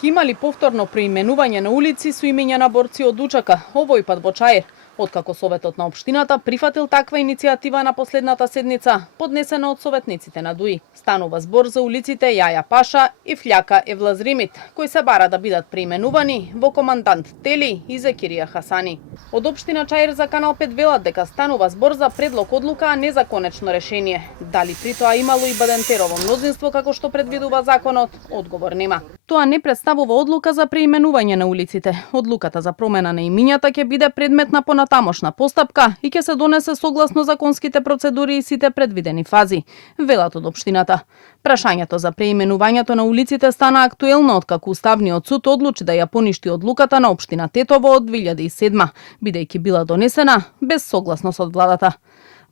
Ки имали повторно преименување на улици со имења на борци од Учака, овој пат во Чаир. Откако Советот на општината прифатил таква иницијатива на последната седница, поднесена од советниците на ДУИ. Станува збор за улиците Јаја Паша и Фљака Евлазримит, кои се бара да бидат преименувани во Командант Тели и Зекирија Хасани. Од општина Чаир за Канал 5 велат дека станува збор за предлог одлука, а не за конечно решение. Дали при тоа имало и Бадентерово мнозинство како што предвидува законот, одговор нема. Тоа не представува одлука за преименување на улиците. Одлуката за промена на имињата ќе биде предмет на понатамошна постапка и ќе се донесе согласно законските процедури и сите предвидени фази, велат од општината. Прашањето за преименувањето на улиците стана актуелно откако Уставниот суд одлучи да ја поништи одлуката на општина Тетово од 2007, бидејќи била донесена без согласност од владата.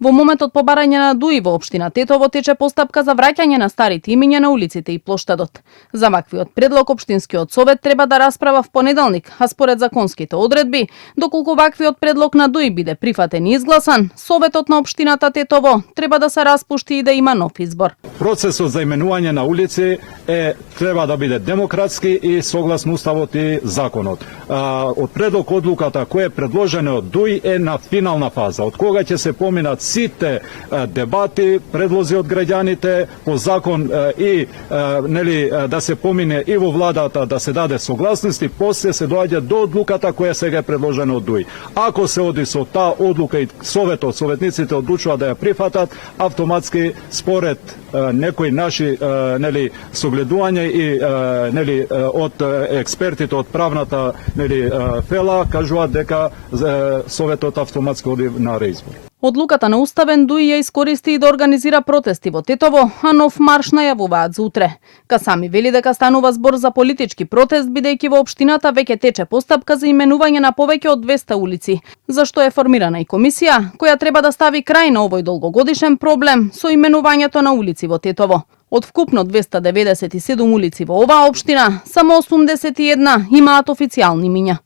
Во моментот по барање на ДУИ во општина Тетово тече постапка за враќање на старите имиња на улиците и плоштадот. За ваквиот предлог општинскиот совет треба да расправа в понеделник, а според законските одредби, доколку ваквиот предлог на ДУИ биде прифатен и изгласан, советот на општината Тетово треба да се распушти и да има нов избор. Процесот за именување на улици треба да биде демократски и согласно уставот и законот. Од предлог одлуката кој е предложена од ДУИ е на финална фаза, од кога ќе се поминат сите дебати, предлози од граѓаните по закон и да се помине и во владата да се даде согласност и после се доаѓа до одлуката која сега е предложена од ДУИ. Ако се оди со таа одлука и советниците одлучуваат да ја прифатат, автоматски според некои наши согледувања и од експертите од правната фела кажуваат дека советот автоматски оди на реизбор. Одлуката на Уставен ДУИ ја искористи и да организира протести во Тетово, а нов марш најавуваат за утре. Касами вели дека станува збор за политички протест, бидејќи во општината веќе тече постапка за именување на повеќе од 200 улици, зашто е формирана и комисија, која треба да стави крај на овој долгогодишен проблем со именувањето на улици во Тетово. Од вкупно 297 улици во оваа општина, само 81 имаат официјални имиња.